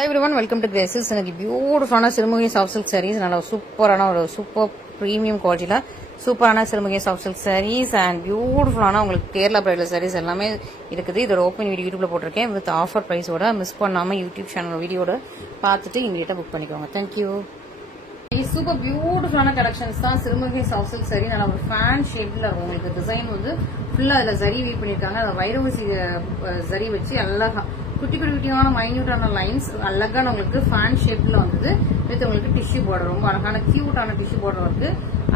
Hi everyone, welcome to Graces. எனக்கு பியூட்டிஃபுல்லான Sirumugai soft silk sarees, நல்ல சூப்பரான ஒரு சூப்பர் பிரீமியம் குவாலிட்டில சூப்பரான Sirumugai soft silk sarees and பியூட்டிஃபுல்லான உங்களுக்கு கேரளா பிரைடல் sarees எல்லாமே இருக்குது. இதோட ஓப்பன் வீடியோ யூடியூப்ல போட்டிருக்கேன் வித் ஆஃபர் பிரைஸோட. மிஸ் பண்ணாம யூடியூப் சேனல் வீடியோட பார்த்துட்டு இமீடியட்டா புக் பண்ணிக்கோங்க. தேங்க்யூ. சூப்பர் பியூட்டிஃபுல்லான கலெக்ஷன்ஸ் தான் சிறுமுகை சாஃப்ட் சில்க் saree. நல்ல ஒரு ஃபேன் ஷேப்ல உங்களுக்கு டிசைன் வந்து ஃபுல்லா அதுல சரி வீவ் பண்ணிருக்காங்க. அதை வைரவசி சரி வச்சு அழகா குட்டி குட்டியான மைன்யூட்டான லைன்ஸ் அழகான உங்களுக்கு ஃபேன் ஷேப்ல வந்தது வித் உங்களுக்கு டிஷ்யூ பார்டர், ரொம்ப அழகான கியூட்டான டிஷ்யூ பார்டர் வந்து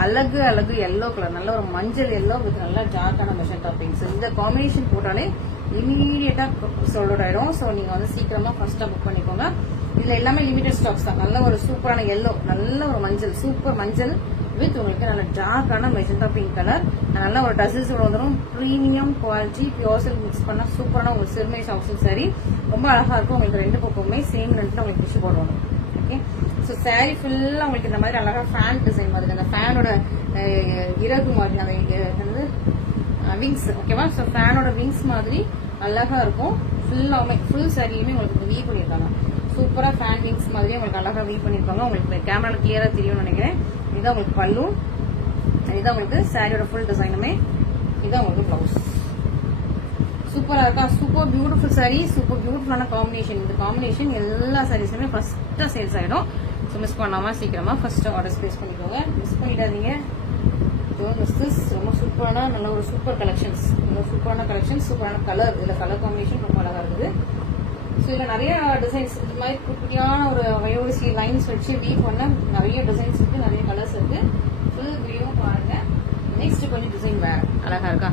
அழகு எல்லோ கலர், நல்ல ஒரு மஞ்சள் எல்லோ வித் நல்ல டார்க்கான மெஷன் டாப்பிங்ஸ். இந்த காம்பினேஷன் போட்டாலே இமீடியட்டா சோல்ட் அவுட் ஆயிடும். ஸோ நீங்க வந்து சீக்கிரமா ஃபர்ஸ்டா புக் பண்ணிக்கோங்க. இதுல எல்லாமே லிமிடெட் ஸ்டாக்ஸ் தான். நல்ல ஒரு சூப்பரான எல்லோ, நல்ல ஒரு மஞ்சள், சூப்பர் மஞ்சள் வித் உங்களுக்கு நல்ல டார்க்கான மெஜந்தா பிங்க் கலர், நல்ல ஒரு டசில்ஸ் வந்துடும். Premium quality pure silk mix பண்ண சூப்பரான ஒரு சிறுமை சாஃப்ட் சில்க் saree. ரொம்ப அழகா இருக்கும். உங்களுக்கு ரெண்டு பக்கமுமே சேம் லென்த்ல உங்களுக்கு டிஷ்யூ போடுவாங்க. ஓகே, ஸோ saree ஃபுல்லா உங்களுக்கு இந்த மாதிரி அழகா ஃபேன் டிசைன் மாதிரி, அந்த ஃபேனோட இறகு மாதிரி, அந்த விங்ஸ், ஓகேவா? ஸோ ஃபேனோட விங்ஸ் மாதிரி அழகா இருக்கும். ஃபுல்லாமே ஃபுல் சாரியுமே உங்களுக்கு வீவ் பண்ணிருக்காங்க. சூப்பரா ஃபேன் விங்ஸ் மாதிரி உங்களுக்கு அழகா வீவ் பண்ணிருப்பாங்க. உங்களுக்கு கேமரால கிளியரா தெரியும்னு நினைக்கிறேன். இதான் உங்களுக்கு பல்லு, இதான் உங்களுக்கு சாரியோட ஃபுல் டிசைனுமே, இதான் உங்களுக்கு பிளவுஸ். சூப்பரா இருக்கா? சூப்பர் பியூட்டிஃபுல் சாரி, சூப்பர் பியூட்டிஃபுல்லான காம்பினேஷன். இந்த காம்பினேஷன் எல்லா சாரீஸுமே ஃபர்ஸ்டா சேல்ஸ் ஆயிடும். ஸோ மிஸ் பண்ணாம சீக்கிரமா ஃபர்ஸ்ட் ஆர்டர் பிளேஸ் பண்ணிக்கோங்க. மிஸ் பண்ணிடாதீங்க. ரொம்ப சூப்பரான நல்ல ஒரு சூப்பர் கலெக்ஷன்ஸ், சூப்பரான கலெக்ஷன், சூப்பரான கலர். இதுல கலர் காம்பினேஷன் ரொம்ப அழகா இருக்குது. ஸோ இதுல நிறைய டிசைன்ஸ், இது மாதிரி குட்டியான ஒரு வயோசி லைன்ஸ் வச்சு வீவ் பண்ண நிறைய டிசைன்ஸ் இருக்கு, நிறைய கலர்ஸ் இருக்கு. ஃபுல் வீடியோ பாருங்க. நெக்ஸ்ட் கொஞ்சம் டிசைன் வேற அழகா இருக்கா?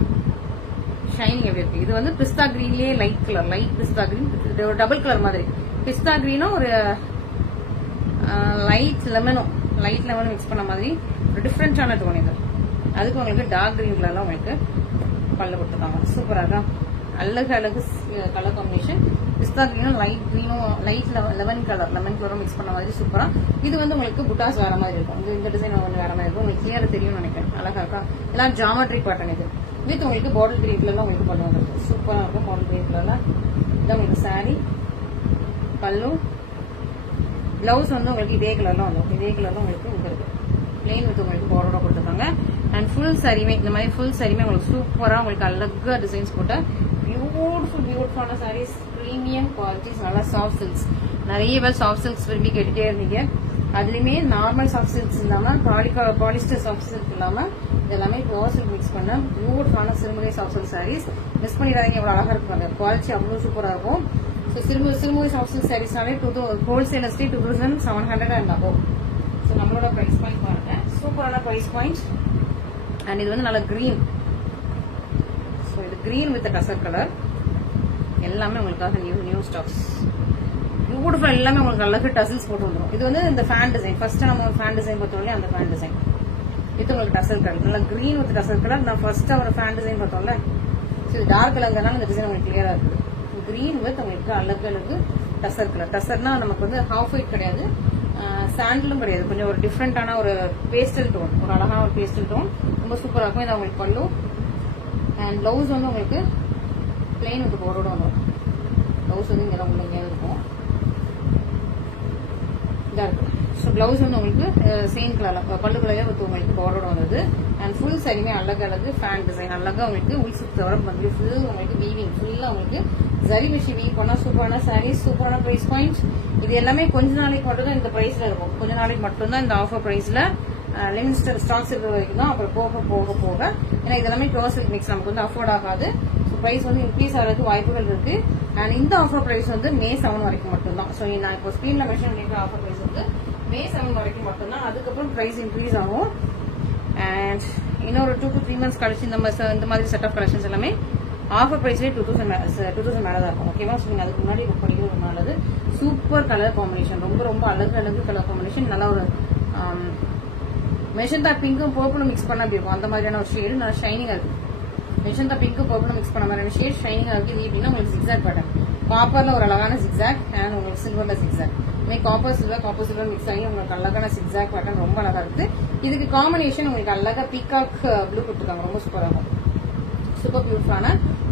ஷைனிங் எப்படி இருக்கு? இது வந்து பிஸ்தா கிரீன்லயே லைட் கலர், லைட் பிஸ்தா கிரீன், ஒரு டபுள் கலர் மாதிரி. பிஸ்தா கிரீனும் ஒரு லைட் லெமனும் மிக்ஸ் பண்ண மாதிரி ஒரு டிஃப்ரெண்டான டோன் இது. அதுக்கு உங்களுக்கு டார்க் கிரீன் கலர்ல உங்களுக்கு பல்ல கொடுத்துருக்காங்க. சூப்பரா இருக்கா? அழகு கலர் காம்பினேஷன். பிஸ்தா கிரீனும் லைட் கிரீனும் லைட் லெமன் கலரும் மிக்ஸ் பண்ண மாதிரி சூப்பரா. இது வந்து உங்களுக்கு புட்டாஸ் வேற மாதிரி இருக்கும். இந்த டிசைன் வந்து வேற மாதிரி இருக்கும். உங்களுக்கு கிளியரா தெரியும் நினைக்கிறேன். அழகா இருக்கா? எல்லாம் ஜாமெட்ரி பேட்டர்ன் இது. வித் உங்களுக்கு பாட்டில் கிரீன் கலர்ல உங்களுக்கு பல்லு வந்துருக்கு. சூப்பரா இருக்கும். பாட்டில் கிரீன் கலர்ல இதான் உங்களுக்கு சாரி, பல்லு, பிளவுஸ் வந்து உங்களுக்கு இதே கலர்ல வந்துடும். இதே கலர்ல உங்களுக்கு இங்க இருக்கு பிளெயின் வித் உங்களுக்கு பார்டரோட கொடுத்துருக்காங்க. அண்ட் ஃபுல் சாரியுமே இந்த மாதிரி ஃபுல் சாரியுமே உங்களுக்கு சூப்பரா உங்களுக்கு அழகா டிசைன்ஸ் போட்ட பியூட்டிஃபுல்லான சாரீஸ், பிரீமியம் குவாலிட்டிஸ், நல்லா சாஃப்ட் சில்க்ஸ். நிறைய பேர் சாஃப்ட் சில்க்ஸ் விரும்பி கேட்டுட்டே இருந்தீங்க. அதுலயுமே நார்மல் சாஃப்ட் சில்க்ஸ் இல்லாம பாலிஸ்டர் சாஃப்ட் சில்க் இல்லாம இதெல்லாமே பியூர் சில்க் மிக்ஸ் பண்ண பியூட்டிஃபுல்லான Sirumugai soft silk saris. Miss பண்ணிடாதீங்க. எவ்வளவு அழகா இருப்பாங்க. குவாலிட்டி அவ்வளவு சூப்பரா இருக்கும். ஸோ சிறுமுகை சாஃப்ட் சில்க் சாரீஸ்னாலே ஹோல்சேலர்ஸ்லேயே 2700 அண்ட் அபோவ். ஸோ நம்மளோட பிரைஸ் பாயிண்ட் பாருங்க. சூப்பரான பிரைஸ் பாயிண்ட். அண்ட் இது வந்து நல்ல கிரீன். ஸோ இது கிரீன் வித் டசர் கலர். எல்லாமே உங்களுக்காக நியூ ஸ்டாக்ஸ். பியூட்டிஃபுல். எல்லாமே உங்களுக்கு அழகு டசல்ஸ் போட்டு வந்துடும். இது வந்து இந்த ஃபேன் டிசைன். ஃபர்ஸ்ட் நம்ம ஃபேன் டிசைன் பார்த்தோம்ல, அந்த ஃபேன் டிசைன் இது உங்களுக்கு டசல் கலர். நல்லா கிரீன் வித் டசல் கலர். நான் ஃபர்ஸ்ட் ஒரு ஃபேன் டிசைன் பார்த்தோம்ல, ஸோ இது டார்க் கலர்னால இந்த டிசைன் உங்களுக்கு கிளியரா இருக்கு. கிரீன் வித் உங்களுக்கு அழகு டசர் கலர். டசர்னா நமக்கு வந்து ஹாஃப் ஒயிட் கிடையாது, சாண்டிலும் கிடையாது, கொஞ்சம் ஒரு டிஃப்ரெண்டான ஒரு பேஸ்டல் டோன், ஒரு அழகான ஒரு பேஸ்டல் டோன். ரொம்ப சூப்பரா இருக்கும். இது உங்களுக்கு பல்லு அண்ட் பிளவுஸ் வந்து உங்களுக்கு பிளெயின் வித் பார்டரோட வந்துடும். பிளவுஸ் வந்து இங்கே உள்ள இங்கே இருக்கும். இதா இருக்கு. ஸோ பிளவுஸ் வந்து உங்களுக்கு சேம் கலர்ல பல்லு கலர்ல வித் உங்களுக்கு பார்டரோட வந்தது. அண்ட் ஃபுல் சரியுமே அழகு ஃபேன் டிசைன் அழகா உங்களுக்கு உள்சுக்கு தவிர வந்து ஃபுல் உங்களுக்கு வீவிங் ஃபுல்லா உங்களுக்கு ஜரி வச்சு வீவ் பண்ணா சூப்பரான சாரீஸ், சூப்பரான பிரைஸ் பாயிண்ட். இது எல்லாமே கொஞ்ச நாளைக்கு மட்டும் தான் இந்த பிரைஸ்ல இருக்கும். கொஞ்ச நாளைக்கு மட்டும் தான் இந்த ஆஃபர் பிரைஸ்ல லிமிடெட் ஸ்டாக்ஸ் இருக்கிற வரைக்கும் தான். அப்புறம் போக ஏன்னா இதெல்லாமே பியூர் சில்க் மிக்ஸ் நமக்கு வந்து அஃபோர்ட் ஆகாது. பிரைஸ் வந்து இன்க்ரீஸ் ஆகிறதுக்கு வாய்ப்புகள் இருக்கு. அண்ட் இந்த ஆஃபர் பிரைஸ் வந்து May 7 வரைக்கும் மட்டும்தான். ஸோ நான் இப்போ ஸ்கிரீன்ல மென்ஷன் பண்ணிருக்க ஆஃபர் பிரைஸ் வந்து May 7 வரைக்கும் மட்டும்தான். அதுக்கப்புறம் பிரைஸ் இன்க்ரீஸ் ஆகும். அண்ட் இன்னொரு 2 to 3 months கழிச்சு இந்த மாதிரி செட் ஆஃப் கலெக்ஷன்ஸ் எல்லாமே ஆஃபர் பிரைஸ்லேயே 2000 மேலே தான் இருக்கும். ஓகேவா? ஸோ நீங்கள் அதுக்கு முன்னாடி புக் பண்ணிக்கிறது ரொம்ப நல்லது. சூப்பர் கலர் காம்பினேஷன், ரொம்ப அழகு கலர் காம்பினேஷன். நல்லா ஒரு மெஜந்தா பிங்க்கும் பர்பிளும் மிக்ஸ் பண்ண அப்படி இருக்கும். அந்த மாதிரியான ஒரு ஷேடு நல்லா ஷைனிங்கா இருக்கு. மெஜந்தா பிங்க்கும் பர்பிளும் மிக்ஸ் பண்ண மாதிரி ஷேட் ஷைனிங்கா இருக்கு. இது எப்படின்னா உங்களுக்கு ஜிக்ஸாக் பேட்டர்ன், காப்பர்ல ஒரு அழகான ஜிக்ஸாக் அண்ட் உங்களுக்கு சில்வர்ல ஜிக்ஸாக். காப்பர் சில்வர் மிக்ஸ் ஆகி உங்களுக்கு அழகான ஜிக்ஸாக் பேட்டர்ன் ரொம்ப அழகா இருக்கு. இதுக்கு காம்பினேஷன் உங்களுக்கு அழகா பீகாக் ப்ளூ கொடுத்துருக்காங்க. ரொம்ப சூப்பரா இருக்கும். சூப்பர் பியூட்டிஃபுல்லான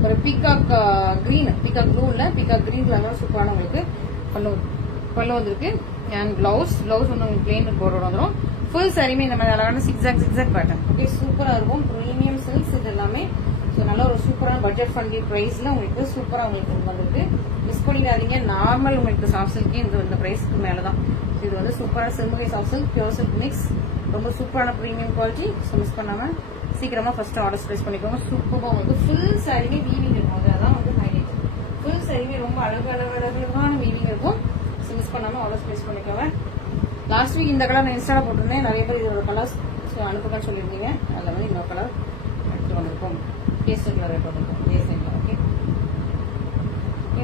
ஒரு பீகாக் கிரீன், பீகாக் ப்ளூ இல்ல பீகாக் கிரீன் கலர் சூப்பரான உங்களுக்கு பல்லு வந்திருக்கு அண்ட் பிளவுஸ் வந்து உங்களுக்கு பிளேன் வித் border வந்துடும். ஃபுல் சாரியுமே இந்த மாதிரி அழகான சிக்ஸாக் பேட்டர்ன். ஓகே, சூப்பரா இருக்கும். பிரீமியம் சில்க்ஸ் இது எல்லாமே. ஸோ நல்ல ஒரு சூப்பரான பட்ஜெட் ஃப்ரெண்ட்லி பிரைஸ்ல உங்களுக்கு சூப்பரா உங்களுக்கு வந்திருக்கு. மிஸ் பண்ணிடாதீங்க. நார்மல் உங்களுக்கு சாஃப்ட் சில்கே இந்த பிரைஸ்க்கு மேலதான். இது வந்து சூப்பரான Sirumugai soft silk, pure silk mix, ரொம்ப சூப்பரான பிரீமியம் குவாலிட்டி. ஸோ மிஸ் பண்ணாம சீக்கிரமா ஃபர்ஸ்ட் ஆர்டர் பிளேஸ் பண்ணிக்கோங்க. சூப்பரா உங்களுக்கு ஃபுல் சாரியுமே வீவிங் இருக்கும். அதான் வந்து ஹைலைட். ஃபுல் சாரியுமே ரொம்ப அழகான வீவிங் இருக்கும். ஸோ மிஸ் பண்ணாம ஆர்டர் பிளேஸ் பண்ணிக்கோங்க. லாஸ்ட் வீக் இந்த கலர் நான் இன்ஸ்டால போட்டிருந்தேன். நிறைய பேர் இதோட கலர்ஸ் அனுப்புங்கன்னு சொல்லியிருந்தீங்க. அதில் வந்து இன்னொரு கலர் எடுத்து வந்திருக்கோம். பேஸ்டல் கலர் எடுத்து வந்திருக்கோம். ஓகே,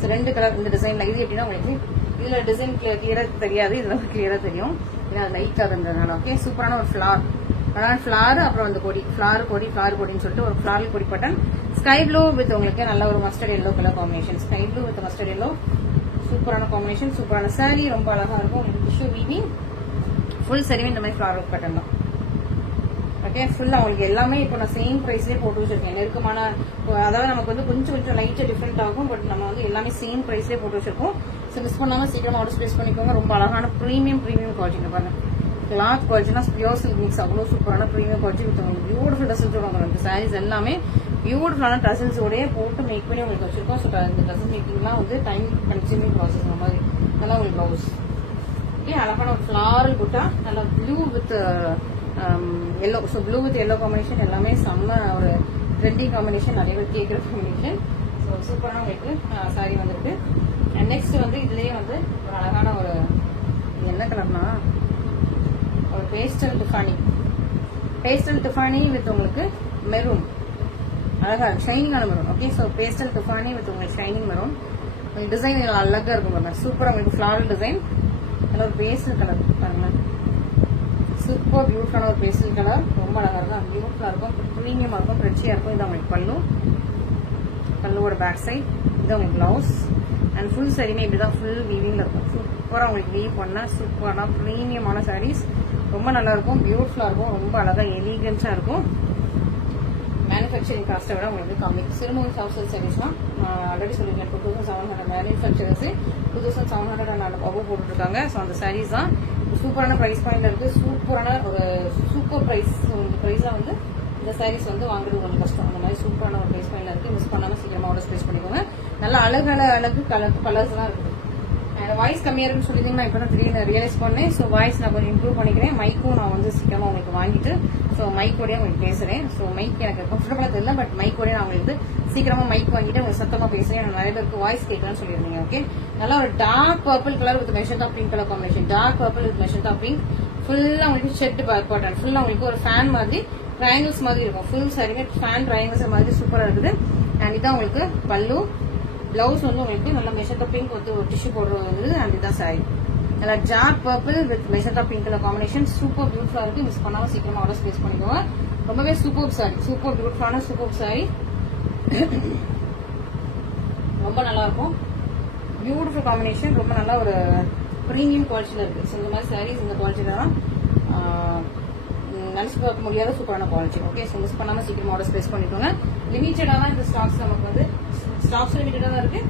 ஸோ 2 கலர் இந்த டிசைன்ல. இது எப்படின்னா உங்களுக்கு இதுல டிசைன் கிளியரா தெரியாது, இதுல கிளியரா தெரியும். ஏன்னா அது லைட்டா இருந்ததுனால. ஓகே, சூப்பரான ஒரு ஃபிளார், ஃபிளார், அப்புறம் அந்த கொடி, ஃபிளார் கொடின்னு சொல்லிட்டு ஒரு ஃபிளாரல் கொடி பட்டன். ஸ்கை ப்ளூ வித் உங்களுக்கு நல்ல ஒரு mustard yellow colour combination. Sky blue with mustard yellow, சூப்பரான காம்பினேஷன், சூப்பரான சாரி, ரொம்ப அழகா இருக்கும். டிஷ்யூ வீவிங், ஃபுல் சாரியுமே இந்த மாதிரி ஃபிளாரல் பட்டன் தான். ஓகே, ஃபுல்லா உங்களுக்கு எல்லாமே இப்போ நான் சேம் பிரைஸ்லேயே போட்டு வச்சிருக்கேன். நெருக்கமான, அதாவது நமக்கு வந்து கொஞ்சம் லைட்டா டிஃப்ரெண்ட் ஆகும். பட் நம்ம வந்து எல்லாமே சேம் பிரைஸ்லேயே போட்டு வச்சிருக்கோம். ஸோ மிஸ் பண்ணாம சீக்கிரமா ஆர்டர் பிளேஸ் பண்ணிக்கோங்க. ரொம்ப அழகான பிரீமியம் குவாலிட்டி பாருங்க. கிளாத் குவாலிட்டினா பியூர் சில்க் மிக்ஸ், அவ்வளோ சூப்பரான பிரீமியம் குவாலிட்டி வித் உங்களுக்கு பியூட்டிஃபுல் டசல்ஸோட வந்துடும். சாரீஸ் எல்லாமே பியூட்டிஃபுல்லான டசல்ஸோடய போட்டு மேக் பண்ணி உங்களுக்கு வச்சிருக்கோம். ஸோ இந்த டசல் மேக்கிங்லாம் வந்து டைம் கன்சியூமிங் ப்ராசஸ். அந்த மாதிரி நல்லா உங்களுக்கு ப்ளவுஸ். ஓகே, அழகான ஒரு ஃபிளாரல் புட்டா, நல்லா blue with yellow. So blue with yellow combination எல்லாமே செம்ம ஒரு ட்ரெண்டிங் காம்பினேஷன், நிறைய பேர் கேட்குற காம்பினேஷன். ஸோ சூப்பரான உங்களுக்கு சாரி வந்துருக்கு. அண்ட் நெக்ஸ்ட் வந்து இதுலேயே வந்து ஒரு அழகான ஒரு என்ன கலர்னா ஒரு பேஸ்டல் டிஃபானி வித் உங்களுக்கு மெரூன், அழகா ஷைனிங்கான maroon. Okay, so pastel Tiffany with உங்களுக்கு ஷைனிங் மெரூன். உங்களுக்கு டிசைன் அழகா இருக்கும் பாருங்க. சூப்பராக உங்களுக்கு ஃபிளாரல் டிசைன், நல்ல ஒரு பேஸ்டல் கலர் பாருங்களேன். சூப்பர் பியூட்டிஃபுல்லான ஒரு பேஸ்டல் கலர், ரொம்ப அழகா இருக்கும். பியூட்டிஃபுல்லா இருக்கும், ப்ரீமியமா இருக்கும், பிரெச்சியா இருக்கும். இது உங்களுக்கு பல்லுவோட பேக் சைட், இது உங்களுக்கு பிளவுஸ். அண்ட் ஃபுல் சாரியுமே இப்படிதான் ஃபுல் வீவிங்ல இருக்கும். சூப்பரா உங்களுக்கு வீவ் பண்ண சூப்பரான ப்ரீமியமான சாரீஸ், ரொம்ப நல்லா இருக்கும், பியூட்டிஃபுல்லா இருக்கும், ரொம்ப அழகா எலிகன்ஸா இருக்கும். மேனுஃபேக்சரிங் காஸ்ட்டை விட உங்களுக்கு கம்மி. சிறுமுகை சாஃப்ட் சில்க் சாரீஸ்லாம் ஆல்ரெடி சொல்லியிருக்கேன். 2700 மேனுஃபேக்சரர்ஸ் 2700 அபவ் போட்டுருக்காங்க. ஸோ அந்த சாரீஸ் தான் சூப்பரான பிரைஸ் பாயிண்ட் இருக்கு. சூப்பரான ஒரு சூப்பர் பிரைஸ். இந்த பிரைஸ்ல வந்து இந்த சாரீஸ் வந்து வாங்குறது கொஞ்சம் கஷ்டம். அந்த மாதிரி சூப்பரான ஒரு பிரைஸ் பாயிண்ட்ல இருக்கு. மிஸ் பண்ணாம சீக்கிரமா ஆர்டர் பிளேஸ் பண்ணிக்கோங்க. நல்ல அழகு கலர்ஸ் எல்லாம் இருக்குது. வாய்ஸ் கம்மியா இருக்குன்னு சொல்லியிருந்தீங்கன்னா இப்போ தான் திடீர்னு ரியலைஸ் பண்ணேன். ஸோ வாய்ஸ் நான் கொஞ்சம் இம்ப்ரூவ் பண்ணிக்கிறேன். மைக்கும் நான் வந்து சீக்கிரமா உங்களுக்கு வாங்கிட்டு ஸோ மைக்கோடய உங்களுக்கு பேசுறேன். ஸோ மைக் எனக்கு கம்ஃபர்டபுளா தெரியல, பட் மைக்கோடய நான் உங்களுக்கு சீக்கிரமா மைக் வாங்கிட்டு உங்களுக்கு சத்தமா பேசுறேன். நான் நிறைய பேருக்கு வாய்ஸ் கேட்கலான்னு சொல்லியிருந்தீங்க. ஓகே, நல்லா ஒரு dark purple colour with magenta pink colour combination. Dark purple with magenta pink, ஃபுல்லா உங்களுக்கு ஷெட் பேட்டர்ன், ஃபுல்லா உங்களுக்கு ஒரு ஃபேன் மாதிரி ட்ரையாங்கிள்ஸ் மாதிரி இருக்கும். ஃபுல் சாரியுமே ஃபேன் ட்ரையாங்கிள்ஸ் மாதிரி சூப்பரா இருக்குது. அண்ட் இதான் உங்களுக்கு பல்லு. பிளவுஸ் வந்து உங்களுக்கு நல்லா மெஷந்தா பிங்க் வந்து ஒரு டிஷ்யூ போடுறது வந்து. அண்ட் இதான் சாரி நல்லா dark purple with magenta pink colour combination, super பியூட்டிஃபுல்லா இருக்கு. மிஸ் பண்ணாம சீக்கிரமா ஆர்டர் பிளேஸ் பண்ணிக்கோங்க. ரொம்பவே சூப்பர் சாரி, சூப்பர் பியூட்டிஃபுல்லான சூப்பர் சாரி, ரொம்ப நல்லா இருக்கும். பியூட்டிஃபுல் காம்பினேஷன், ரொம்ப நல்லா ஒரு பிரீமியம் குவாலிட்டியில இருக்கு. ஸோ இந்த மாதிரி சாரீஸ் இந்த குவாலிட்டியில தான் நினைச்சு பார்க்க முடியாத சூப்பரான குவாலிட்டி. ஓகே, ஸோ மிஸ் பண்ணாம சீக்கிரமா ஆர்டர் பிளேஸ் பண்ணிக்கோங்க. லிமிட்டடா தான் இந்த ஸ்டாக்ஸ் நமக்கு வந்து ஸ்டாக்ஸ் லிமிட்டடா தான் இருக்கு.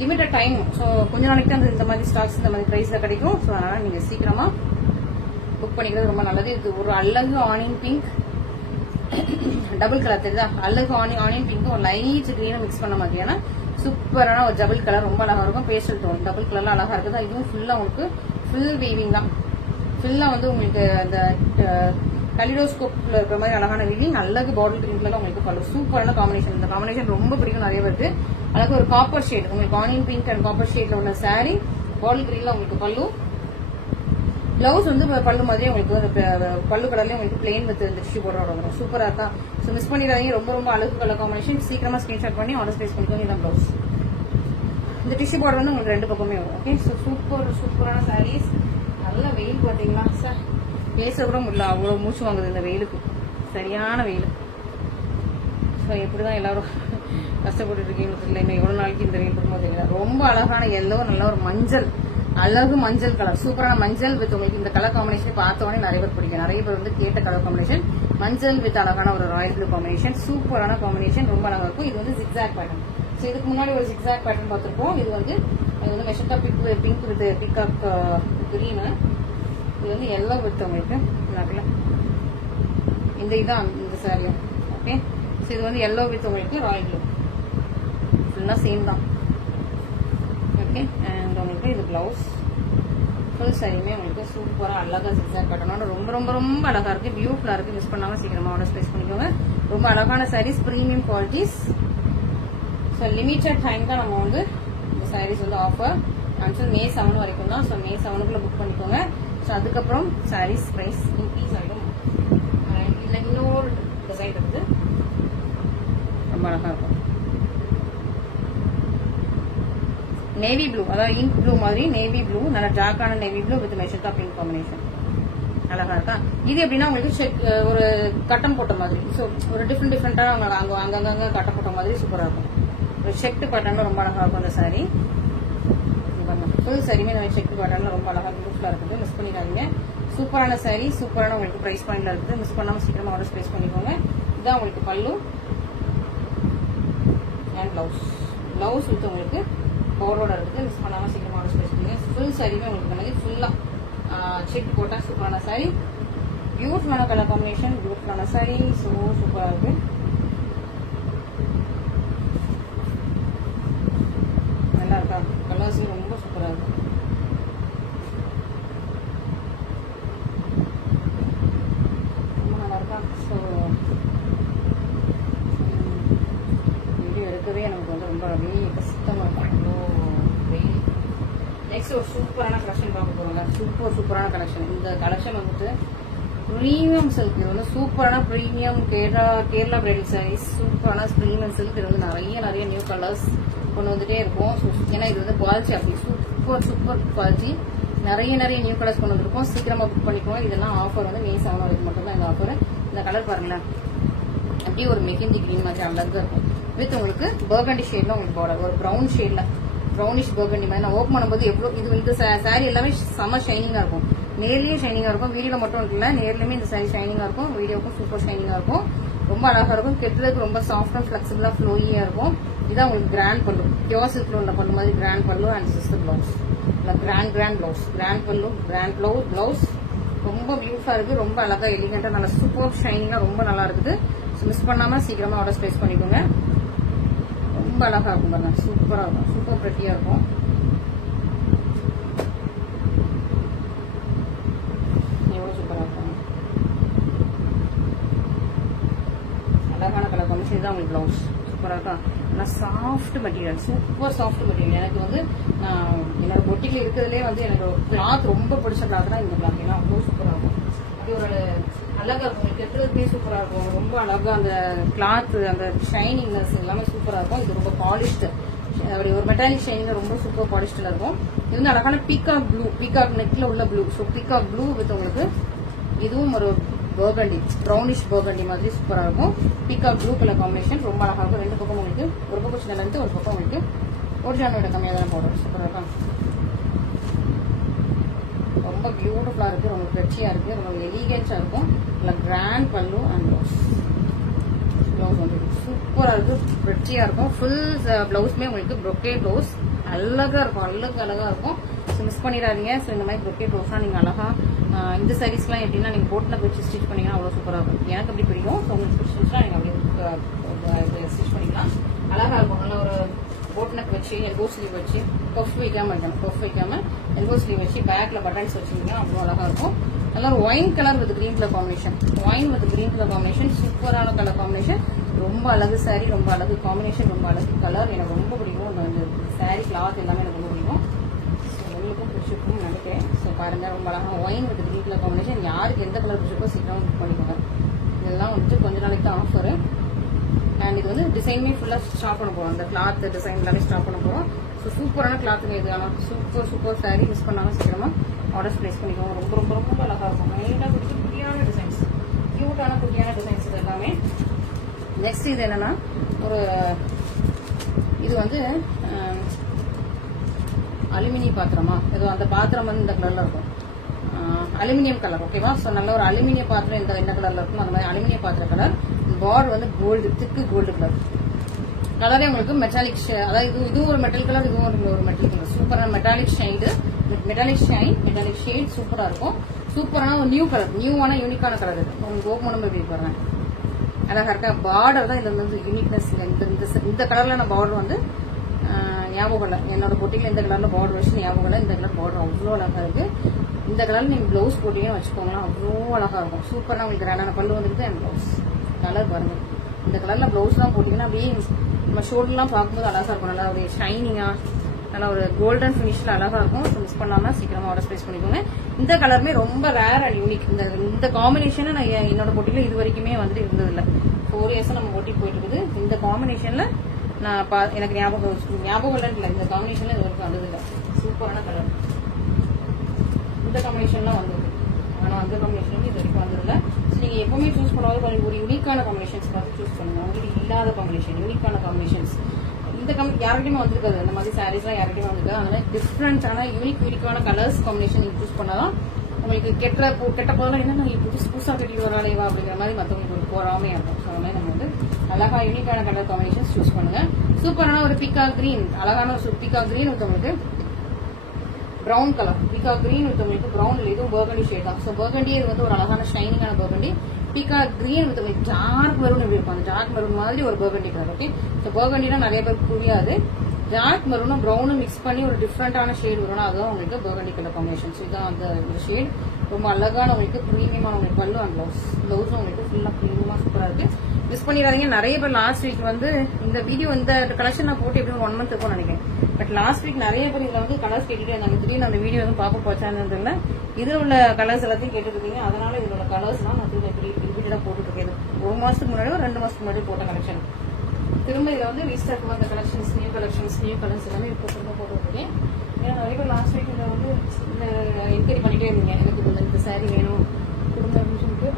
Limited time. ஸோ கொஞ்ச நாளைக்கு தான் இந்த மாதிரி ஸ்டாக்ஸ் இந்த மாதிரி பிரைஸ்ல கிடைக்கும். ஸோ அதனால நீங்க சீக்கிரமா புக் பண்ணிக்கிறது ரொம்ப நல்லது. இது ஒரு அழகு ஆனியன் பிங்க் டபுள் கலர் தெரியுதா? அழகு ஆனியன் பிங்க் ஒரு லைட் கிரீனும் மிக்ஸ் பண்ண மாதிரியான சூப்பரான ஒரு டபுள் கலர், ரொம்ப அழகா இருக்கும். பேஸ்டல் டோன் டபுள் கலர்ல அழகா இருக்குது. இதுவும் ஃபுல்லா உங்களுக்கு ஃபுல் வீவிங் தான். ஃபுல்லா வந்து உங்களுக்கு அந்த கலிடோஸ்கோப்ல இருக்கிற மாதிரி அழகான வீவிங், அழகு பாட்டில் கிரீன்ல உங்களுக்கு பல்லு. சூப்பரான காம்பினேஷன். இந்த காம்பினேஷன் ரொம்ப பிடிக்கும் நிறைய பேருக்கு. அழகு ஒரு காப்பர் ஷேட், உங்களுக்கு ஆனியன் பிங்க் அண்ட் காப்பர் ஷேட்ல உள்ள சாரி, பாட்டில் கிரீன்ல உங்களுக்கு பல்லு. பிளவுஸ் வந்து பல்லு மாதிரி உங்களுக்கு பல்லு கலர்லயே உங்களுக்கு பிளெயின் வித் இந்த டிஷ்யூ போடுற வரும். சூப்பரா தான். ஸோ மிஸ் பண்ணிடாதீங்க. ரொம்ப ரொம்ப அழகு கலர் காம்பினேஷன். சீக்கிரமா ஸ்கிரீன்ஷாட் பண்ணி ஆர்டர் பிளேஸ் பண்ணிக்கோங்க. இதான் பிளவுஸ். இந்த டிஷ்யூ பார்டர் வந்து உங்களுக்கு 2 பக்கமே வரும். ஓகே, ஸோ சூப்பரான சாரீஸ். நல்ல வெயில் பாத்தீங்களா சார், பேச கூட முடியல, அவ்வளவு மூச்சு வாங்குது இந்த வெயிலுக்கு. சரியான வெயில். ஸோ எப்படிதான் எல்லாரும் கஷ்டப்பட்டு இருக்கீங்க தெரியல. இன்னும் எவ்வளவு நாளைக்கு இந்த வெயில் இருக்குமோ தெரியல. ரொம்ப அழகான எல்லோ, நல்ல ஒரு மஞ்சள், அழகு மஞ்சள் கலர், சூப்பரான மஞ்சள் வித் உங்களுக்கு இந்த கலர் காம்பினேஷன் பார்த்தோன்னே நிறைய பேர் பிடிக்கும். நிறைய பேர் வந்து கேட்ட கலர் காம்பினேஷன் மஞ்சள் வித் அழகான ஒரு ராயல் ப்ளூ காம்பினேஷன், சூப்பரான காம்பினேஷன், ரொம்ப அழகா இருக்கும். இது வந்து ஜிக்ஸாக் பேட்டர்ன். ஸோ இதுக்கு முன்னாடி ஒரு ஜிக்ஸாக் பேட்டர்ன் பார்த்திருப்போம். இது வந்து அது வந்து மெஷண்டா பிங்க் வித் பிகாக் கிரீனு. இது வந்து எல்லோ வித் உங்களுக்கு நகல இந்த இதான் இந்த சாரியும். ஓகே, ஸோ இது வந்து எல்லோ வித் உங்களுக்கு ராயல் ப்ளூ ஃபுல்லாக சேம் தான். ஓகே, அண்ட் உங்களுக்கு இது பிளவுஸ். ஃபுல் சாரியுமே உங்களுக்கு சூப்பராக அழகாக சிக்ஸாக் கட்டணும். ரொம்ப ரொம்ப ரொம்ப அழகாக இருக்குது, பியூட்டிஃபுல்லாக இருக்குது. மிஸ் பண்ணாமல் சீக்கிரமாக ஆர்டர் ப்ளேஸ் பண்ணிக்கோங்க. ரொம்ப அழகான saris, premium qualities. So limited time தான் நம்ம வந்து இந்த சாரீஸ் வந்து ஆஃபர் அன்டில் May 7 வரைக்கும் தான். ஸோ May 7 புக் பண்ணிக்கோங்க. ஸோ அதுக்கப்புறம் சாரீஸ் ப்ரைஸ் இன்க்ரீஸ் ஆகிடும். இதில் இன்னொரு டிசைன் இருக்குது, ரொம்ப அழகாக இருக்கும். நேவி ப்ளூ, அதாவது இங்க் ப்ளூ மாதிரி நேவி ப்ளூ, நல்ல டார்க்கான நேவி ப்ளூ வித் மெஷர்தா பிங்க் காம்பினேஷன். அழகா இருக்கா? இது எப்படின்னா உங்களுக்கு ஒரு கட்டம் போட்ட மாதிரி, ஸோ ஒரு டிஃப்ரெண்டா அங்கங்க கட்டம் போட்ட மாதிரி சூப்பரா இருக்கும். ஒரு செக்டு பேட்டர்ன்ல ரொம்ப அழகா இருக்கும் அந்த சாரி. ஃபுல் சாரியுமே நம்ம செக்டு பேட்டர்ன்ல ரொம்ப அழகா பியூட்டிஃபுல்லா இருக்குது. மிஸ் பண்ணிடாதீங்க. சூப்பரான சாரி, சூப்பரான உங்களுக்கு பிரைஸ் பாயிண்ட்ல இருக்குது. மிஸ் பண்ணாம சீக்கிரமா ஆர்டர் பிளேஸ் பண்ணிக்கோங்க. இதான் உங்களுக்கு பல்லு அண்ட் பிளவுஸ். பிளவுஸ் வித் உங்களுக்கு பவரோட இருக்குது. மிஸ் பண்ணாம சீக்கிரமா ஆர்டர் பிளேஸ் பண்ணுங்க. ஃபுல் சாரியுமே உங்களுக்கு பண்ணி ஃபுல்லா செக் போட்டா சூப்பரான சாரி, பியூட்டிஃபுல்லான கலர் காம்பினேஷன், பியூட்டிஃபுல்லான சாரி. ஸோ சூப்பரா இருக்கு. நல்லா இருக்கா? கலர்ஸ் ரொம்ப சூப்பரா இருக்கு. ரொம்ப நல்லா இருக்கா? ஸோ வீடியோ எடுக்கவே நமக்கு வந்து ரொம்ப அப்படியே கஷ்டமா இருக்கும். நெக்ஸ்ட் ஒரு சூப்பரான கலெக்ஷன் பார்க்க போறோங்க. சூப்பரான கலெக்ஷன். இந்த கலெக்ஷன் வந்துட்டு பிரீமியம் சில்க். இது வந்து சூப்பரான பிரீமியம் கேரளா பிரைடல் சாரீஸ். சூப்பரான பிரீமியம் சில்க். இது வந்து நிறைய நியூ கலர்ஸ் கொண்டு வந்துட்டே இருக்கும். ஏன்னா இது வந்து குவாலிட்டி அப்படி சூப்பர் குவாலிட்டி. நிறைய நியூ கலர்ஸ் கொண்டு வந்திருக்கோம். சீக்கிரமா புக் பண்ணிக்கோங்க. இதெல்லாம் ஆஃபர் வந்து May 7 வரைக்கும் மட்டும் தான் இந்த ஆஃபர். இந்த கலர் பாருங்களேன், அப்படியே ஒரு மெஹந்தி கிரீன் மாதிரி அழகா இருக்கும். வித் உங்களுக்கு பர்கண்டி ஷேட்ல உங்களுக்கு பார்டர், ஒரு ப்ரௌன் ஷேட்ல ப்ரௌனிஷ் பர்கண்டி மாதிரி. நான் ஓப்பன் பண்ணும்போது எவ்வளவு இந்த சாரி எல்லாமே செம ஷைனிங்கா இருக்கும். நேர்லயும் ஷைனிங்கா இருக்கும், வீடியோல மட்டும் இருக்குல்ல, நேர்லயுமே இந்த சாரி ஷைனிங்கா இருக்கும், வீடியோக்கும் சூப்பர் ஷைனிங்கா இருக்கும். ரொம்ப அழகா இருக்கும். கெட்டுறதுக்கு ரொம்ப சாஃப்ட் அண்ட் ஃபிளெக்சிபிளா ஃப்ளோயியா இருக்கும். இதான் உங்களுக்கு கிராண்ட் பல்லு, பியோர் சில்க்ல உள்ள பல்லு மாதிரி grand pallu and sister blouse. Grand blouse, grand pallu, grand blouse. ரொம்ப பியூட்டிஃபுல்லா இருக்கு. ரொம்ப அழகா எலிகண்டா நல்ல சூப்பர் ஷைனிங்கா ரொம்ப நல்லா இருக்குது. மிஸ் பண்ணாம சீக்கிரமா ஆர்டர் பிளேஸ் பண்ணிக்கோங்க. ரொம்ப அழகா இருக்கும் பாருங்க, சூப்பரா இருக்கும், சூப்பர் பிரெட்டியா இருக்கும். எவ்வளவு சூப்பரா இருக்கும். அழகான கலர் காம்பினேஷன். இதுதான் உங்களுக்கு பிளவுஸ். சூப்பரா இருக்கா? நல்லா soft material, super soft material. எனக்கு வந்து என்னோட பொட்டில இருக்கிறதுலே வந்து எனக்கு கிளாத் ரொம்ப பிடிச்ச கிளாத்னா இந்த கிளாத். ஏன்னா அவ்வளோ சூப்பரா இருக்கும். அது ஒரு அழகா இருக்கும், கெட்டுறதுக்கே சூப்பரா இருக்கும். ரொம்ப அழகா அந்த கிளாத், அந்த ஷைனிங்னஸ் எல்லாமே சூப்பரா இருக்கும். இது ரொம்ப பாலிஷ்டு, அப்படி ஒரு மெட்டாலிக் ஷைனிங் ரொம்ப சூப்பர் பாலிஷ்டுல இருக்கும். இது வந்து அழகான பீகாக் ப்ளூ, பீகாக் நெக்ல உள்ள blue. So peacock blue with உங்களுக்கு இதுவும் ஒரு பர்கண்டி, ப்ரௌனிஷ் பர்கண்டி மாதிரி சூப்பரா இருக்கும். பீகாக் ப்ளூ கலர் காம்பினேஷன் ரொம்ப அழகா இருக்கும். ரெண்டு பக்கம் உங்களுக்கு ஒரு பக்கம் சின்ன லென்த், ஒரு பக்கம் உங்களுக்கு ஒரிஜினலோட கம்மியாக தானே போடுறோம். சூப்பரா இருக்கும். ரொம்ப பியூட்டிஃபுல்லா இருக்கு, ரொம்ப பெட்சியா இருக்கு, ரொம்ப எலிகன்ஸா இருக்கும். இல்லை grand pallu and blouse. Blouse வந்து சூப்பரா இருக்கு, பெட்சியா இருக்கும். ஃபுல் பிளவுஸ்மே உங்களுக்கு ப்ரொக்கே பிளவுஸ் அழகா இருக்கும், அழகா இருக்கும். ஸோ மிஸ் பண்ணிடாதீங்க. ஸோ இந்த மாதிரி ப்ரொக்கே பிளவுஸ்லாம் நீங்க அழகா இந்த சாரீஸ்லாம் எப்படின்னா நீங்க போட்னக் வச்சு ஸ்டிச் பண்ணீங்கன்னா அவ்வளவு சூப்பரா இருக்கும். எனக்கு அப்படி பிடிக்கும். ஸோ உங்களுக்கு பிடிச்சிருச்சுன்னா நீங்க அப்படியே ஸ்டிச் பண்ணிக்கலாம். அழகா இருக்கும். நல்ல ஒரு போட்னக் வச்சு எல்போ ஸ்லீவ் வச்சு பஃப் வைக்காம எல்போ ஸ்லீவ் வச்சு பேக்ல பட்டன்ஸ் வச்சிருந்தீங்கன்னா அவ்வளோ அழகா இருக்கும். நல்லா ஒரு wine colour with green colour combination, wine with green colour combination, சூப்பரான கலர் காம்பினேஷன். ரொம்ப அழகு சாரி, ரொம்ப அழகு காம்பினேஷன், ரொம்ப அழகு கலர். எனக்கு ரொம்ப பிடிக்கும். அந்த சாரி கிளாத் எல்லாமே எனக்கு ரொம்ப பிடிக்கும். உங்களுக்கும் பிடிச்சிருக்கும்னு நினைக்கிறேன். ஸோ பாருங்க, ரொம்ப அழகா wine with green colour combination. யாருக்கு எந்த கலர் பிடிச்சிருக்கோ சீக்கிரம் புக் பண்ணிக்கோங்க. இதெல்லாம் வந்துட்டு கொஞ்ச நாளைக்கு தான் ஆஃபர். அண்ட் இது வந்து டிசைனுமே ஃபுல்லா ஸ்டாப் பண்ண போறோம். அந்த கிளாத் டிசைன் எல்லாமே ஸ்டாப் பண்ண போறோம். ஸோ சூப்பரான கிளாத்துங்க இது. ஆனால் சூப்பர் சாரி. மிஸ் பண்ணாம சீக்கிரமா ஆர்டர்ஸ் பிளேஸ் பண்ணிக்கோங்க. ரொம்ப ரொம்ப ரொம்ப அழகா இருக்கும். மெயினாக பிடிச்சி குட்டியான டிசைன்ஸ், கியூட்டான குட்டியான டிசைன்ஸ் இது எல்லாமே. நெக்ஸ்ட் இது என்னன்னா ஒரு இது வந்து அலுமினியம் பாத்திரமா, ஏதோ அந்த பாத்திரம் வந்து இந்த கலர்ல இருக்கும், அலுமினியம் கலர். ஓகேவா? ஸோ நல்ல ஒரு அலுமினியம் பாத்திரம் என்ன கலர்ல இருக்கும் அந்த மாதிரி அலுமினியம் பாத்திர கலர். பார்டர் வந்து கோல்டு, திக்கு கோல்டு கலர். கலரே உங்களுக்கு மெட்டாலிக், அதாவது இதுவும் ஒரு மெட்டல் கலர், இதுவும் ஒரு மெட்டல் கலர். சூப்பரான மெட்டாலிக் ஷைடு, மெட்டாலிக் ஷேட் சூப்பரா இருக்கும். சூப்பரான ஒரு நியூ கலர், நியூவான யூனிக்கான கலர் இது. உங்களுக்கு ஓப்பன் பண்ணி எப்படி பாருங்க, அழகா இருக்கா. பார்டர் தான் இதுல வந்து யூனிக்னஸ். இந்த கலர்ல நான் பார்டர் வந்து ஞாபகம் இல்லை, என்னோட பொட்டியில இந்த கலர்ல பார்டர் வச்சு ஞாபகம் இல்லை. இந்த கலர் பார்டர் அவ்வளோ அழகா இருக்கு. இந்த கலர்ல நீங்க பிளவுஸ் போட்டீங்கன்னு வச்சுக்கோங்களேன், அவ்வளோ அழகா இருக்கும். சூப்பரா உங்களுக்கு கிராண்டான பல்லு வந்துருக்கு. என் பிளவுஸ் கலர் பாருங்க, இந்த கலர்ல பிளவுஸ் எல்லாம் போட்டீங்கன்னா அப்படியே நம்ம ஷோல்டர்லாம் பார்க்கும்போது அழகா இருக்கும். நல்லா ஒரு ஷைனிங்கா, நல்லா ஒரு கோல்டன் ஃபினிஷ்ல அழகா இருக்கும். மிஸ் பண்ணாம சீக்கிரமா ஆர்டர் பிளேஸ் பண்ணிக்கோங்க. இந்த கலருமே ரொம்ப ரேர் அண்ட் யூனிக். இந்த காம்பினேஷன் நான் என்னோட பொட்டியில இது வரைக்குமே வந்துட்டு இருந்தது இல்லை. 4 இயர்ஸ் நம்ம பொட்டி போயிட்டு இருக்குது. இந்த காம்பினேஷன்ல நான் எனக்கு ஞாபகம் இல்லைன்னு இந்த காம்பினேஷன்ல இது வரைக்கும் வந்தது இல்லை. சூப்பரான கலர். இந்த காம்பினேஷன்லாம் வந்தது, ஆனா அந்த காம்பினேஷன் இது வரைக்கும் வந்ததில்லை. நீங்க எப்பவுமே சூஸ் பண்ணும்போது கொஞ்சம் ஒரு யூனிக்கான காம்பினேஷன்ஸ் பார்த்து சூஸ் பண்ணுங்க. உங்களுக்கு இல்லாத காம்பினேஷன், யூனிக்கான காம்பினேஷன்ஸ் இந்த யார்கிட்டயுமே வந்திருக்காது. இந்த மாதிரி சாரீஸ் எல்லாம் யார்கிட்டயுமே வந்திருக்காது. அதனால டிஃப்ரெண்டான யூனிக்கான கலர்ஸ் காம்பினேஷன் சூஸ் பண்ணாதான் உங்களுக்கு கெட்ட போதெல்லாம் என்ன நீங்க புதுசா கட்டிட்டு வராளேவா அப்படிங்கிற மாதிரி மற்றவங்களுக்கு ஒரு போறாமையா இருக்கும். ஸோ அந்த மாதிரி நம்ம வந்து அழகா யூனிக்கான கலர் காம்பினேஷன் சூஸ் பண்ணுங்க. சூப்பரான ஒரு பீகா கிரீன், அழகான ஒரு பீகா கிரீன் உங்களுக்கு பிரவுன் கலர், பீகா கிரீன் உங்களுக்கு பிரவுன் இல்லை, இதுவும் பர்கண்டி ஷேட் தான். ஸோ பர்கண்டி இது வந்து ஒரு அழகான ஷைனிங்கான பர்கண்டி. பீகா கிரீன் உங்களுக்கு டார்க் மெரூன் எப்படி இருக்கும், அந்த டார்க் மெரூன் மாதிரி ஒரு பர்கண்டி கலர். ஓகே, ஸோ பர்கண்டினா நிறைய பேருக்கு புரியாது. டார்க் மெரூனும் ப்ரௌனும் மிக்ஸ் பண்ணி ஒரு டிஃப்ரெண்டான ஷேட் வரும், அதுதான் உங்களுக்கு பர்கண்டி கலர் காம்பினேஷன். ஸோ இதான் அந்த ஷேட் ரொம்ப அழகான உங்களுக்கு ப்ரீமியமான உங்களுக்கு பல்லு அண்ட் பிளவுஸும் உங்களுக்கு ஃபுல்லாக ப்ரீமியமா சூப்பராக இருக்கு. மிஸ் பண்ணிடாதீங்க. நிறைய பேர் லாஸ்ட் வீக் வந்து இந்த வீடியோ இந்த கலெக்ஷன் நான் போட்டு எப்படி 1 month இருக்கும்னு நினைக்கிறேன். பட் லாஸ்ட் வீக் நிறைய பேர் இதுல வந்து கலர்ஸ் கேட்டுட்டு இருந்தாங்க. திடீர்னு அந்த வீடியோ வந்து பார்க்க போச்சான்னு தெரியல. இதுல உள்ள கலர்ஸ் எல்லாத்தையும் கேட்டுட்டு இருக்கீங்க. அதனால இதுல உள்ள கலர்ஸ்லாம் நான் ரிப்பீட்டடா போட்டுட்டு இருக்கேன். 1 மாசத்துக்கு முன்னாடி 2 மாசத்துக்கு முன்னாடி போட்ட கலெக்ஷன் திரும்ப இதுல வந்து ரீஸ்டாக் வந்த கலெக்ஷன்ஸ், நியூ கலர்ஸ் எல்லாமே இப்போ திரும்ப போட்டுருக்கேன். ஏன்னா நிறைய பேர் லாஸ்ட் வீக் இதை வந்து என்கொயரி பண்ணிட்டே இருந்தீங்க, எனக்கு இந்த சாரீ வேணும் கொடுங்க அப்படின்னு சொல்லிட்டு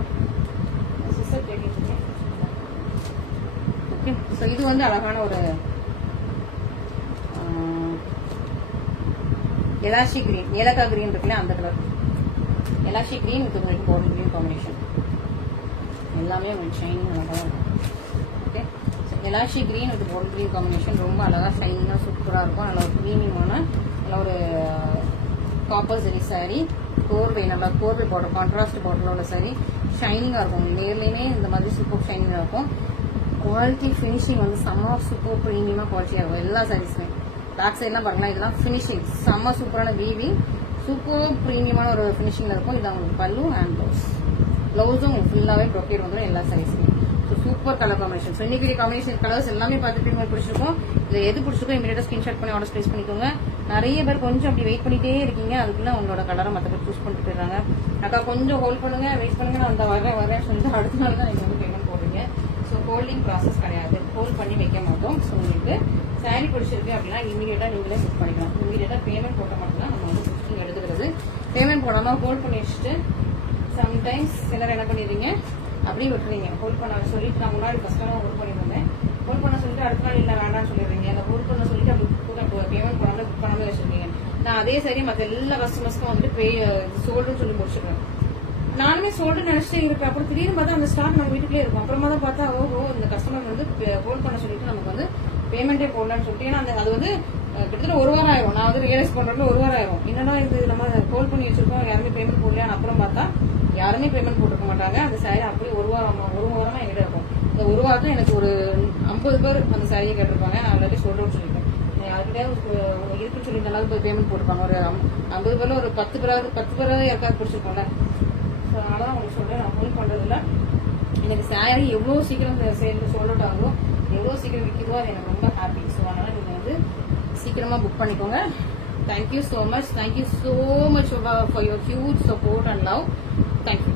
சிஸ்டர் கேட்டுட்டு இருக்கேன். ஓகே, ஸோ இது வந்து அழகான ஒரு எலாஷி கிரீன், ஏலக்காய் கிரீன் இருக்குல்ல அந்த கலர். எலாஷி கிரீன் வித் உங்களுக்கு பாட்டில் கிரீன் காம்பினேஷன் எல்லாமே உங்களுக்கு ஷைனிங் அழகாக இருக்கும். ஓகே, எலாஷி green with bottle green combination ரொம்ப அழகாக ஷைனிங்காக சூப்பராக இருக்கும். நல்ல ஒரு ப்ரீமியமான நல்ல ஒரு காப்பர் ஜெரி சாரீ, கோர்வை நல்லா கோர்வை பார்டர், கான்ட்ராஸ்ட் பார்டர்ல உள்ள சாரீ ஷைனிங்காக இருக்கும். நேர்லையுமே இந்த மாதிரி சூப்பர் ஷைனிங்காக இருக்கும். குவாலிட்டி ஃபினிஷிங் வந்து செம்ம சூப்பர் ப்ரீமியமாக குவாலிட்டியாக இருக்கும் எல்லா சாரீஸுமே. பேக் சைட்லாம் பாருங்களா, இதெல்லாம் ஃபினிஷிங் செம்ம சூப்பரான வீவிங், சூப்பர் ப்ரீமியமான ஒரு ஃபினிஷிங்ல இருக்கும். இதான் உங்களுக்கு பல்லு அண்ட் பிளவுஸும் ஃபுல்லாவே ப்ரொக்கேட் வந்துடும் எல்லா சாரீஸுமே. So super colour combination. So இன்னைக்கு காம்பினேஷன் கலர்ஸ் எல்லாமே பார்த்துட்டு உங்களுக்கு பிடிச்சிருக்கும். இதில் எது பிடிச்சிருக்கோ இமீடியட்டா ஸ்கிரீன்ஷாட் பண்ணி ஆர்டர் பிளேஸ் பண்ணிக்கோங்க. நிறைய பேர் கொஞ்சம் அப்படி வெயிட் பண்ணிட்டே இருக்கீங்க, அதுக்குள்ள உங்களோட கலரை மற்ற பேர் சூஸ் பண்ணிட்டு போயிடுறாங்க. அக்கா கொஞ்சம் ஹோல்ட் பண்ணுங்க, வெயிட் பண்ணுங்க, நான் அந்த வரேன் சொல்லிட்டு அடுத்த நாள் தான் நீங்க வந்து பேமெண்ட் போடுறீங்க. ஸோ ஹோல்டிங் ப்ராசஸ் கிடையாது, ஹோல்ட் பண்ணி வைக்க மாட்டோம். ஸோ உங்களுக்கு சாரீ பிடிச்சிருக்கு அப்படின்னா இமீடியட்டா நீங்களே புக் பண்ணிக்கலாம். இமீடியட்டா பேமெண்ட் போட்ட மட்டும் தான் நம்ம வந்து புக்கிங் எடுத்துக்கிறது. பேமெண்ட் போடாம ஹோல்ட் பண்ணி வச்சுட்டு சம்டைம்ஸ் சிலர் என்ன பண்ணிடுறீங்க அப்படியே விட்டுறீங்க. ஹோல்ட் பண்ண சொல்லிட்டு நான் முன்னாடி ஃபர்ஸ்டாக ஹோல்ட் பண்ணியிருந்தேன், ஹோல்ட் பண்ண சொல்லிட்டு அடுத்த நாள் இல்லை வேண்டாம்னு சொல்லிடுறீங்க. அந்த ஹோல்ட் பண்ண சொல்லிட்டு அப்படி பேமெண்ட் பண்ணாம புக் பண்ணாம வச்சிருக்கீங்க. நான் அதே சரி மற்ற எல்லா கஸ்டமர்ஸ்க்கும் வந்துட்டு சோல்டுன்னு சொல்லி முடிச்சிடுறேன். நானுமே சோல்டு நினைச்சிட்டே இருக்கேன். அப்புறம் திடீர்னு பார்த்தா அந்த ஸ்டாக் நம்ம வீட்டுக்குள்ளே இருக்கும். அப்புறமா தான் பார்த்தா ஓஹோ இந்த கஸ்டமர் வந்து ஹோல்ட் பண்ண சொல்லிட்டு நமக்கு வந்து பேமெண்டே போடலான்னு சொல்லிட்டு, ஏன்னா அது வந்து கிட்டத்தட்ட 1 வாரம் ஆயிரும். நான் வந்து ரியலைஸ் பண்றதுல 1 வாரம் ஆயிரும். என்னன்னா இது நம்ம ஹோல்ட் பண்ணி வச்சிருக்கோம், யாருமே பேமெண்ட் போடலையான்னு அப்புறம் பார்த்தா யாருமே பேமெண்ட் போட்டிருக்க மாட்டாங்க. அந்த சாரி அப்படியே 1 வாரமா என்கிட்ட இருக்கும். இந்த 1 வாரத்துல எனக்கு ஒரு 50 பேர் அந்த சாரியை கேட்டிருப்பாங்க. நான் ஆல்ரெடி சொல்றேன்னு சொல்லிட்டேன். யாருக்கிட்டையாவது இருக்குன்னு சொல்லி நல்லா போய் பேமெண்ட் போட்டிருப்பாங்க. ஒரு 50 பேர்ல ஒரு 10 பேராவது யாருக்காவது பிடிச்சிருக்கோம்ல. ஸோ அதனாலதான் உங்களுக்கு சொல்றேன், நான் ஹோல்ட் பண்றதுல எனக்கு சாரி எவ்வளவு சீக்கிரம் சோல்ட் அவுட் ஆகுதோ, எவ்வளவு சீக்கிரம் விற்கிதோ அது எனக்கு ரொம்ப ஹாப்பி. ஸோ அதனால நீங்க வந்து சீக்கிரமா புக் பண்ணிக்கோங்க. Thank you so much for your huge support and love. Thank you.